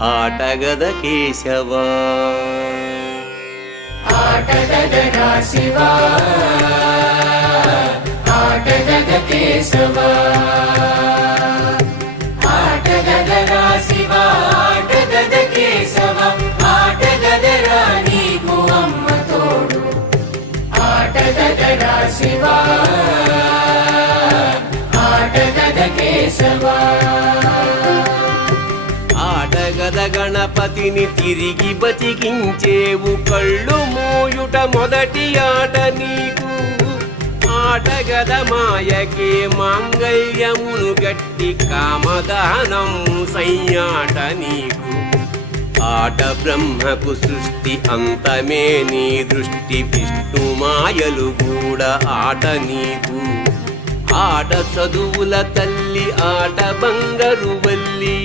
ఆటగద కేశవా ఆటగదరా శివా ఆటగద కేశవా ఆటగదరా శివా ఆటగద కేశవా ఆటగదరా నీకు అమ్మ తోడు ఆటగదరా శివా ఆటగద కేశవా ఆటగద గణపతిని తిరిగి బతికించేవు కళ్ళు మూయుట మొదటి ఆట నీకు ఆటగద మాయకే మాంగళ్యమును గట్టి కామదానం సయ్యాట నీకు ఆట బ్రహ్మకు సృష్టి అంతమే నీ దృష్టి విష్ణు మాయలు కూడా ఆట నీకు ఆట చదువుల తల్లి ఆట బంగారు వల్లి